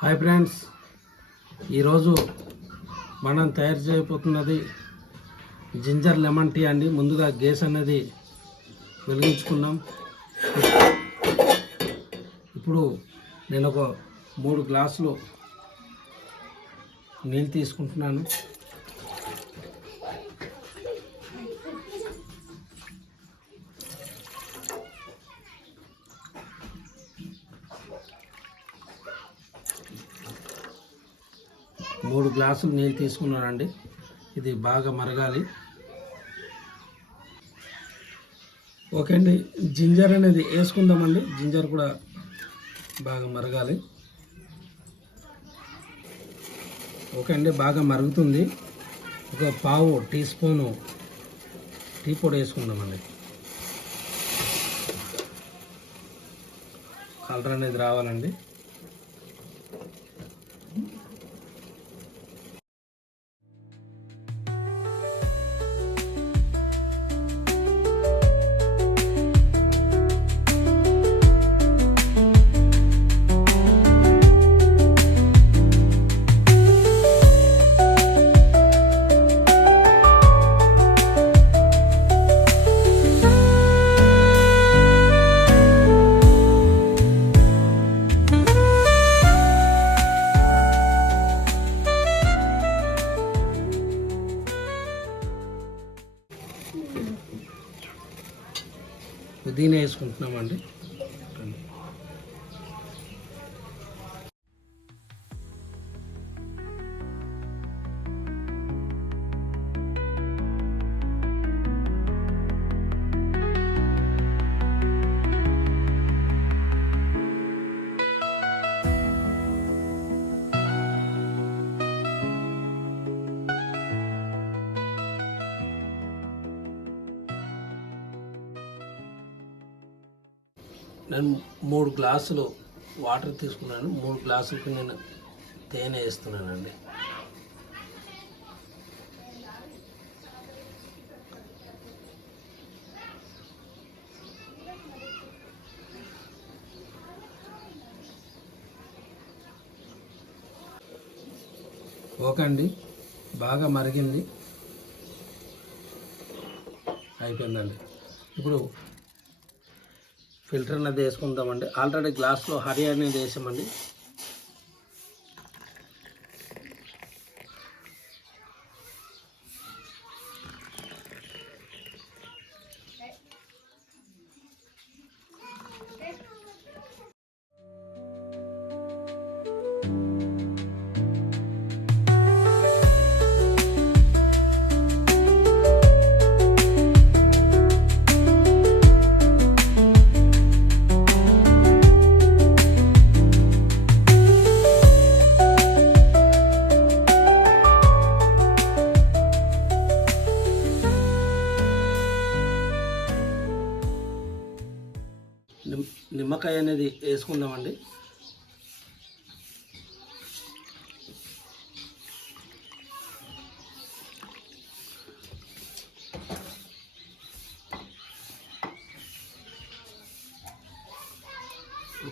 Hi friends. ఈరోజు మనం తయారు చేయబోతున్నది జింజర్ లెమన్ టీ అండి. ముందుగా గ్యాస్ అనేది వెలిగించుకున్నాం ఇప్పుడు నేను ఒక మూడు గ్లాసులు నీళ్ళు తీసుకుంటున్నాను. మూడు గ్లాసులు నీళ్ళు తీసుకున్నానండి. ఇది బాగా మరగాలి. ఓకే అండి జింజర్ అనేది వేసుకుందామండి. జింజర్ కూడా బాగా మరగాలి. ఓకే అండి బాగా మరుగుతుంది. ఒక పావు టీ స్పూను టీ పొడి వేసుకుందామండి. కలర్ అనేది రావాలండి. పుదీనా వేసుకుంటున్నామండి. నేను మూడు గ్లాసులు వాటర్ తీసుకున్నాను. మూడు గ్లాసులకి నేను తేనె వేస్తున్నానండి. ఓకే అండి బాగా మరిగింది. అయిపోయిందండి. ఇప్పుడు ఫిల్టర్ అనేది వేసుకుందామండి. ఆల్రెడీ గ్లాస్లో హరి అనేది వేసామండి. నిమ్మకాయ అనేది వేసుకుందామండి.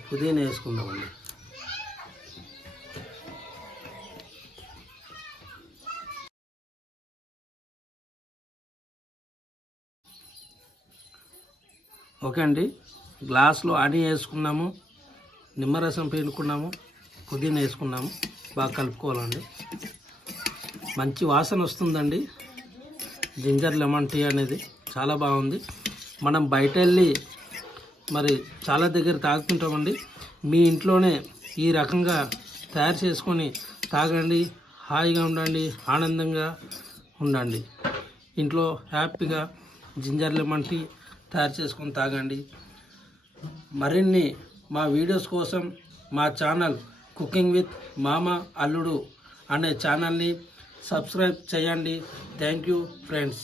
పుదీనా వేసుకుందామండి. ఓకే అండి. గ్లాస్లో అడి వేసుకున్నాము నిమ్మరసం పిండుకున్నాము పుదీనా వేసుకున్నాము బాగా కలుపుకోవాలండి. మంచి వాసన వస్తుందండి. జింజర్ లెమన్ టీ అనేది చాలా బాగుంది. మనం బయట వెళ్ళి మరి చాలా దగ్గర తాగుతుంటామండి. మీ ఇంట్లోనే ఈ రకంగా తయారు చేసుకొని తాగండి హాయిగా ఉండండి ఆనందంగా ఉండండి. ఇంట్లో హ్యాపీగా జింజర్ లెమన్ టీ తయారు చేసుకొని తాగండి. మరిన్ని మా వీడియోస్ కోసం మా ఛానల్ కుకింగ్ విత్ మామ అల్లుడు అనే ఛానల్ని సబ్స్క్రైబ్ చేయండి. Thank you friends.